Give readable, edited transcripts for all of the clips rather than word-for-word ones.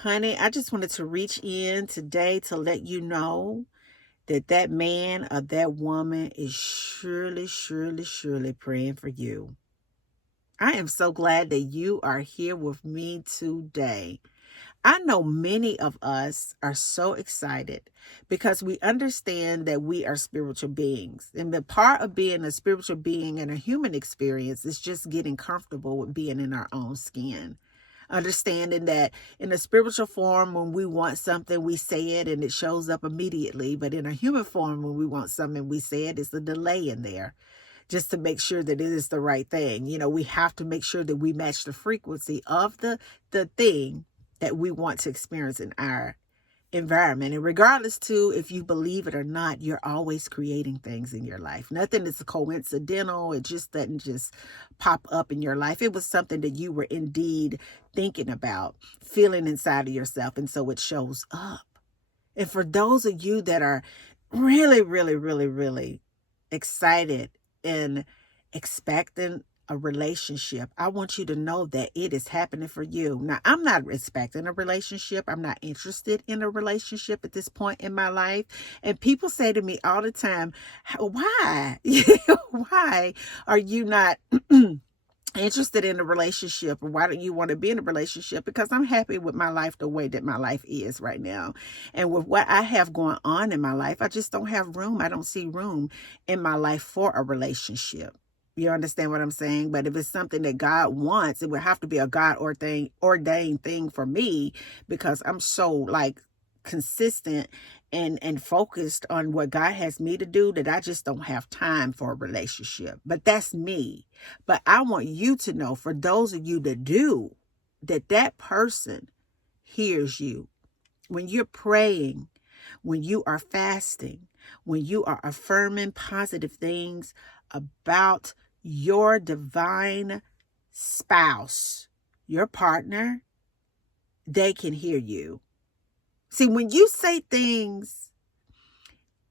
Honey, I just wanted to reach in today to let you know that that man or that woman is surely, surely, surely praying for you. I am so glad that you are here with me today. I know many of us are so excited because we understand that we are spiritual beings. And the part of being a spiritual being and a human experience is just getting comfortable with being in our own skin. Understanding that in a spiritual form, when we want something, we say it and it shows up immediately. But in a human form, when we want something, we say it, it's a delay in there just to make sure that it is the right thing. You know, we have to make sure that we match the frequency of the thing that we want to experience in our environment. And regardless to if you believe it or not, you're always creating things in your life. Nothing is coincidental. It just doesn't just pop up in your life. It was something that you were indeed thinking about, feeling inside of yourself. And so it shows up. And for those of you that are really, really, really, really excited and expecting a relationship, I want you to know that it is happening for you. Now, I'm not expecting a relationship. I'm not interested in a relationship at this point in my life. And people say to me all the time, why? Why are you not interested in a relationship, or why don't you want to be in a relationship? Because I'm happy with my life the way that my life is right now, and with what I have going on in my life, I just don't have room. I don't see room in my life for a relationship. You understand what I'm saying? But if it's something that God wants, it would have to be a God ordained thing for me, because I'm so like consistent and focused on what God has me to do that I just don't have time for a relationship. But that's me. But I want you to know, for those of you that do, that that person hears you. When you're praying, when you are fasting, when you are affirming positive things about your divine spouse, your partner, they can hear you. See, when you say things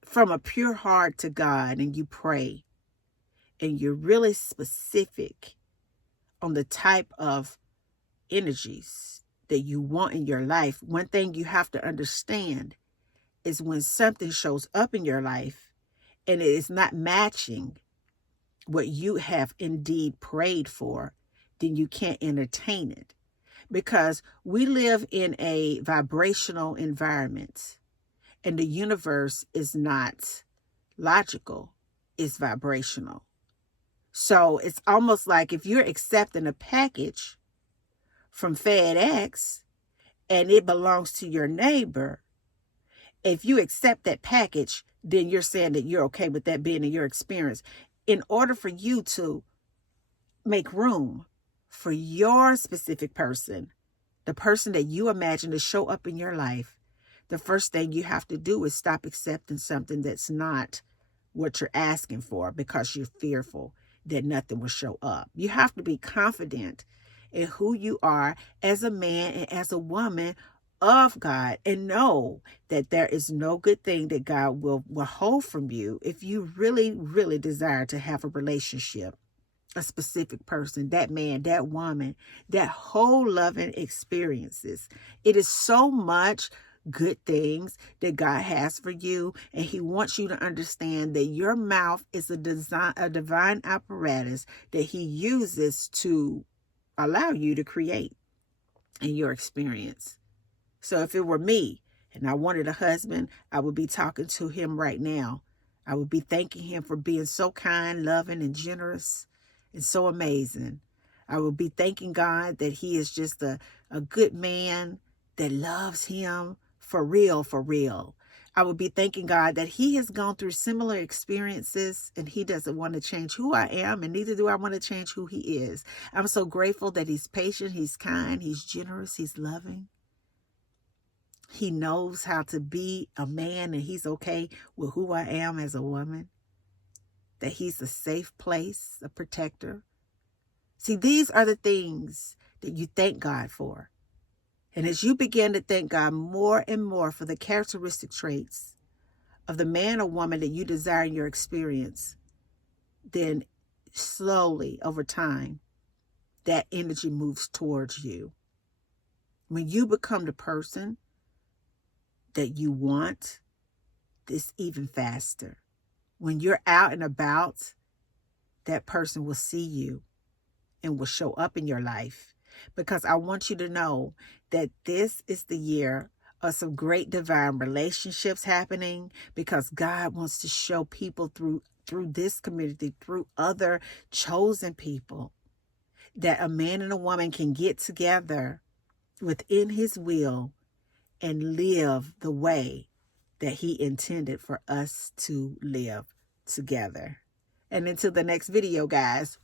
from a pure heart to God and you pray and you're really specific on the type of energies that you want in your life, one thing you have to understand is when something shows up in your life and it is not matching what you have indeed prayed for, then you can't entertain it. Because we live in a vibrational environment, and the universe is not logical, it's vibrational. So it's almost like if you're accepting a package from FedEx and it belongs to your neighbor, if you accept that package, then you're saying that you're okay with that being in your experience. In order for you to make room for your specific person, the person that you imagine to show up in your life, the first thing you have to do is stop accepting something that's not what you're asking for, because you're fearful that nothing will show up. You have to be confident in who you are as a man and as a woman of God, and know that there is no good thing that God will withhold from you if you really, really desire to have a relationship, a specific person, that man, that woman, that whole loving experiences. It is so much good things that God has for you, and he wants you to understand that your mouth is a divine apparatus that he uses to allow you to create in your experience. So if it were me and I wanted a husband, I would be talking to him right now. I would be thanking him for being so kind, loving, and generous and so amazing. I would be thanking God that he is just a good man that loves him for real, for real. I would be thanking God that he has gone through similar experiences and he doesn't want to change who I am, and neither do I want to change who he is. I'm so grateful that he's patient, he's kind, he's generous, he's loving. He knows how to be a man, and he's okay with who I am as a woman. That he's a safe place, a protector. See, these are the things that you thank God for. And as you begin to thank God more and more for the characteristic traits of the man or woman that you desire in your experience, then slowly over time, that energy moves towards you. When you become the person that you want, it's even faster. When you're out and about, that person will see you and will show up in your life. Because I want you to know that this is the year of some great divine relationships happening, because God wants to show people through this community, through other chosen people, that a man and a woman can get together within his will and live the way that he intended for us to live together. And until the next video, guys,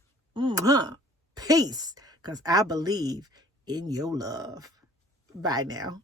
peace, because I believe in your love. Bye now.